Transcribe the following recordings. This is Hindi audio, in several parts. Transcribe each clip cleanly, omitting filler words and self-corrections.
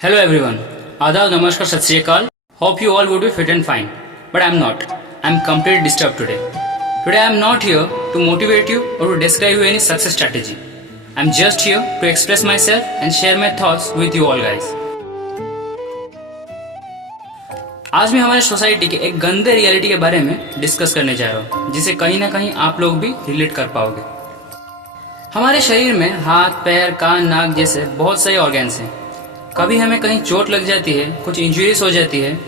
Hello everyone. Adab, Namaskar, Sat Sri Akal. Hope you all would be fit and fine. But I'm not. I'm completely disturbed today. Today I'm not here to motivate you or to describe you any success strategy. I'm just here to express myself and share my thoughts with you all guys. आज मैं हमारे सोसाइटी के एक गंदे रियलिटी के बारे में डिस्कस करने जा रहा हूँ, जिसे कहीं ना कहीं आप लोग भी रिलेट कर पाओगे। हमारे शरीर में हाथ, पैर, कान, नाक जैसे बहुत सारे ऑर्गन्स हैं। कभी हमें कहीं चोट लग जाती है, कुछ इंजरीज हो जाती है,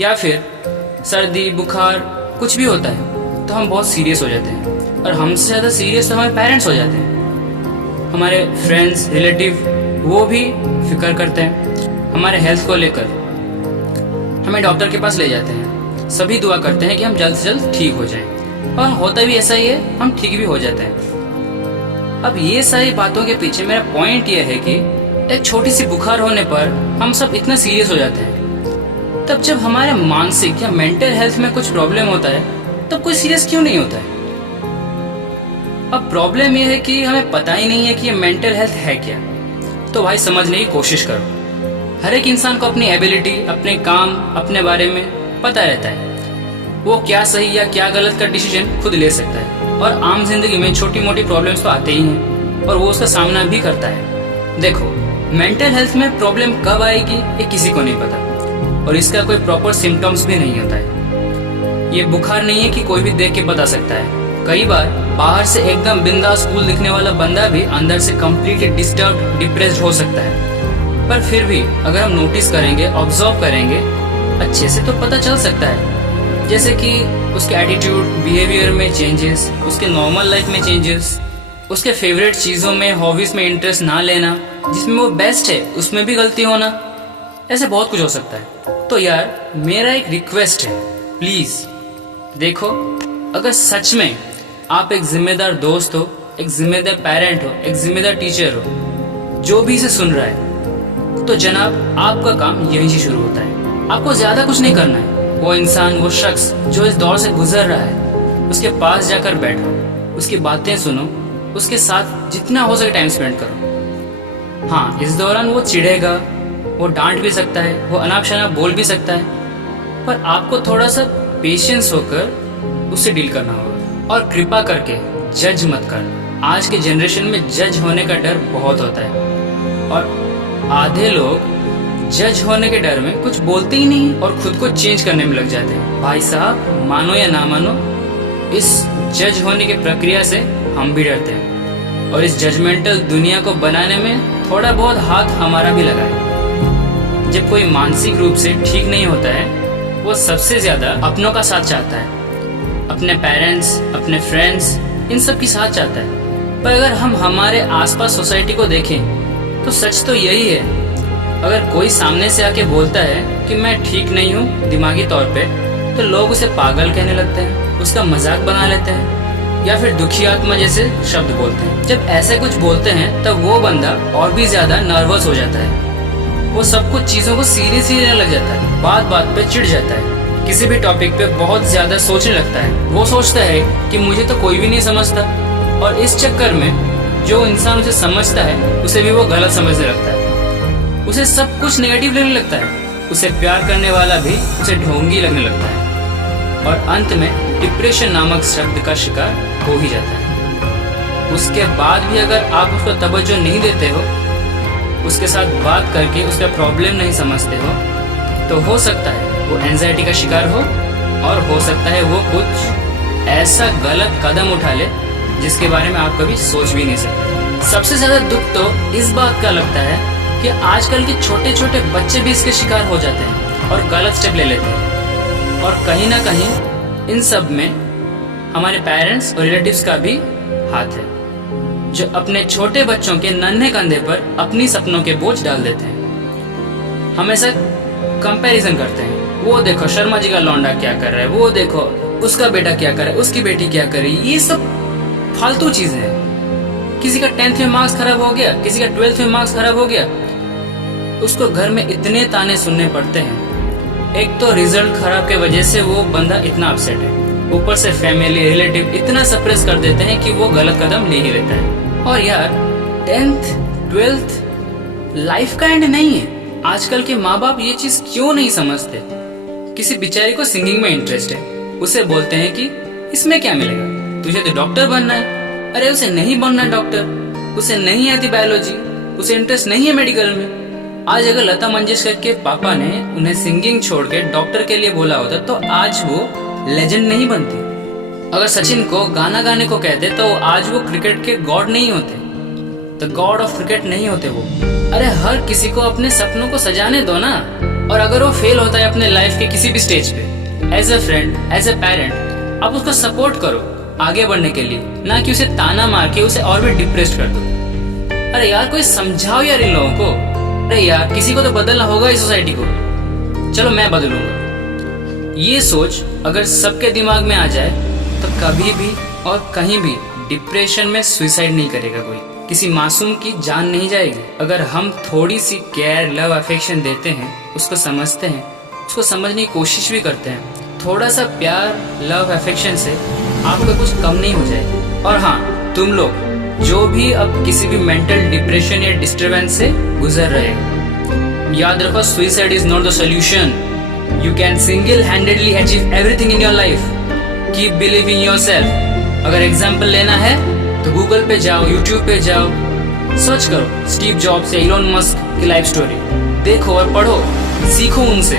या फिर सर्दी, बुखार कुछ भी होता है तो हम बहुत सीरियस हो जाते हैं। और हमसे ज़्यादा सीरियस तो हमारे पेरेंट्स हो जाते हैं। हमारे फ्रेंड्स, रिलेटिव वो भी फिक्र करते हैं हमारे हेल्थ को लेकर। हमें डॉक्टर के पास ले जाते हैं, सभी दुआ करते हैं कि हम जल्द से जल्द ठीक हो जाएं। और होता भी ऐसा ही है, हम ठीक भी हो जाते हैं। अब ये सारी बातों के पीछे मेरा पॉइंट ये है कि एक छोटी सी बुखार होने पर हम सब इतना सीरियस हो जाते हैं। तब जब हमारे मानसिक या मेंटल हेल्थ में कुछ प्रॉब्लम होता है तब कोई सीरियस क्यों नहीं होता है? अब प्रॉब्लम यह है कि हमें पता ही नहीं है कि ये मेंटल हेल्थ है क्या। तो भाई समझने की कोशिश करो। हर एक इंसान को अपनी एबिलिटी, अपने काम, अपने बारे में पता रहता है। वो क्या सही या क्या गलत का डिसीजन खुद ले सकता है। और आम जिंदगी में छोटी मोटी प्रॉब्लम्स तो आते ही हैं और वो उसका सामना भी करता है। देखो, मेंटल हेल्थ में प्रॉब्लम कब आएगी ये किसी को नहीं पता, और इसका कोई प्रॉपर सिम्टम्स भी नहीं होता है। ये बुखार नहीं है कि कोई भी देख के बता सकता है। कई बार बाहर से एकदम बिंदास कूल दिखने वाला बंदा भी अंदर से कम्प्लीटली डिस्टर्ब, डिप्रेस्ड हो सकता है। पर फिर भी अगर हम नोटिस करेंगे, ऑब्जर्व करेंगे अच्छे से, तो पता चल सकता है। जैसे कि उसके एटीट्यूड, बिहेवियर में चेंजेस, उसके नॉर्मल लाइफ में चेंजेस, उसके फेवरेट चीज़ों में, हॉबीज में इंटरेस्ट ना लेना, जिसमें वो बेस्ट है उसमें भी गलती होना, ऐसे बहुत कुछ हो सकता है। तो यार मेरा एक रिक्वेस्ट है, प्लीज देखो, अगर सच में आप एक जिम्मेदार दोस्त हो, एक जिम्मेदार पेरेंट हो, एक जिम्मेदार टीचर हो, जो भी इसे सुन रहा है, तो जनाब आपका काम यहीं से शुरू होता है। आपको ज्यादा कुछ नहीं करना है। वो इंसान, वो शख्स जो इस दौर से गुजर रहा है, उसके पास जाकर बैठो, उसकी बातें सुनो, उसके साथ जितना हो सके टाइम स्पेंड करो। हाँ, इस दौरान वो चिढ़ेगा, वो डांट भी सकता है, वो अनाप शनाप बोल भी सकता है, पर आपको थोड़ा सा पेशेंस होकर उससे डील करना होगा। और कृपा करके जज मत करना। आज के जनरेशन में जज होने का डर बहुत होता है, और आधे लोग जज होने के डर में कुछ बोलते ही नहीं और खुद को चेंज करने में लग जाते हैं। भाई साहब, मानो या ना मानो, इस जज होने की प्रक्रिया से हम भी डरते हैं, और इस जजमेंटल दुनिया को बनाने में थोड़ा बहुत हाथ हमारा भी लगा है। जब कोई मानसिक रूप से ठीक नहीं होता है, वो सबसे ज्यादा अपनों का साथ चाहता है, अपने पेरेंट्स, अपने फ्रेंड्स, इन सब की साथ चाहता है। पर अगर हम हमारे आसपास सोसाइटी को देखें तो सच तो यही है। अगर कोई सामने से आके बोलता है कि मैं ठीक नहीं हूँ दिमागी तौर पे, तो लोग उसे पागल कहने लगते हैं, उसका मजाक बना लेते हैं, या फिर दुखी आत्मा जैसे शब्द बोलते हैं। जब ऐसे कुछ बोलते हैं तब वो बंदा और भी ज्यादा नर्वस हो जाता है। वो सब कुछ चीजों को सीरियस ही लेने लग जाता है, बात बात पे चिढ़ जाता है, किसी भी टॉपिक पे बहुत ज्यादा सोचने लगता है। वो सोचता है कि मुझे तो कोई भी नहीं समझता, और इस चक्कर में जो इंसान उसे समझता है उसे भी वो गलत समझने लगता है। उसे सब कुछ नेगेटिव लगने लगता है। उसे प्यार करने वाला भी उसे ढोंगी लगने लगता है, और अंत में डिप्रेशन नामक शब्द का शिकार हो ही जाता है। उसके बाद भी अगर आप उसको तवज्जो नहीं देते हो, उसके साथ बात करके उसका प्रॉब्लम नहीं समझते हो, तो हो सकता है वो एंजाइटी का शिकार हो, और हो सकता है वो कुछ ऐसा गलत कदम उठा ले जिसके बारे में आप कभी सोच भी नहीं सकते। सबसे ज्यादा दुख तो इस बात का लगता है कि आजकल के छोटे छोटे बच्चे भी इसके शिकार हो जाते हैं और गलत स्टेप ले लेते हैं। और कहीं ना कहीं इन सब में हमारे पेरेंट्स और रिलेटिव्स का भी हाथ है, जो अपने छोटे बच्चों के नन्हे कंधे पर अपनी सपनों के बोझ डाल देते हैं। हमेशा कंपैरिजन करते हैं, वो देखो शर्मा जी का लौंडा क्या कर रहा है, वो देखो उसका बेटा क्या कर रहा है, उसकी बेटी क्या कर रही है। ये सब फालतू चीजें हैं। किसी का 10th में मार्क्स खराब हो गया, किसी का 12th में मार्क्स खराब हो गया, उसको घर में इतने ताने सुनने पड़ते हैं। एक तो रिजल्ट खराब के वजह से वो बंदा इतना अपसेट है, ऊपर से फैमिली, रिलेटिव इतना सप्रेस कर देते हैं कि वो गलत कदम ले ही लेता है। और यार 10th 12th लाइफ का एंड नहीं है। आजकल के माँ बाप ये चीज क्यों नहीं समझते? किसी बेचारी को सिंगिंग में इंटरेस्ट है, उसे बोलते हैं कि इसमें क्या मिलेगा, तुझे तो डॉक्टर बनना है। अरे उसे नहीं बनना है डॉक्टर, उसे नहीं आती बायोलॉजी, उसे इंटरेस्ट नहीं है मेडिकल में। आज अगर लता मंगेशकर के पापा ने उन्हें सिंगिंग छोड़ के डॉक्टर के लिए बोला होता तो आज वो लेजेंड नहीं बनती। अगर सचिन को गाना गाने को कहते तो आज वो क्रिकेट के गॉड नहीं होते, द गॉड ऑफ क्रिकेट नहीं होते वो। अरे हर किसी को अपने सपनों को सजाने दो ना। और अगर वो फेल होता है अपने लाइफ के किसी भी स्टेज पे, as a friend, as a parent, आप उसको सपोर्ट करो आगे बढ़ने के लिए, ना कि उसे ताना मार के उसे और भी डिप्रेस्ड कर दो। अरे यार कोई समझाओ यार इन लोगों को। अरे यार किसी को तो बदलना होगा इस सोसाइटी को। चलो मैं बदलूंगा। ये सोच अगर सबके दिमाग में आ जाए तो कभी भी और कहीं भी डिप्रेशन में सुसाइड नहीं करेगा कोई, किसी मासूम की जान नहीं जाएगी। अगर हम थोड़ी सी केयर, लव, अफेक्शन देते हैं, उसको समझते हैं, उसको समझने की कोशिश भी करते हैं, थोड़ा सा प्यार, लव, अफेक्शन से आपका कुछ कम नहीं हो जाएगा। और हाँ, तुम लोग जो भी अब किसी भी मेंटल डिप्रेशन या डिस्टर्बेंस से गुजर रहे हो, याद रखो suicide is not the solution. You can single handedly achieve everything in your life. Keep believing yourself. अगर एग्जाम्पल लेना है तो गूगल पे जाओ, यूट्यूब पे जाओ, सर्च करो स्टीव जॉब्स या इलॉन मस्क की लाइफ स्टोरी, देखो और पढ़ो, सीखो उनसे।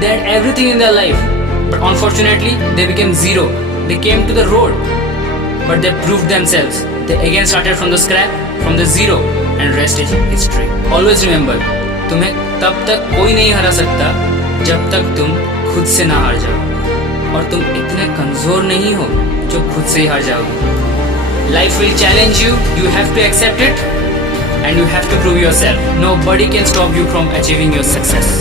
They had everything in their life, but unfortunately they became zero. They came to the road, but they proved themselves. They again started from the scrap, from the zero, and rest is history. Always remember, तुम्हें तब तक कोई नहीं हरा सकता जब तक तुम खुद से ना हार जाओ, और तुम इतने कमजोर नहीं हो जो खुद से ही हार जाओगे। Life will challenge you, you have to accept it, and you have to prove yourself. Nobody can stop you from achieving your success.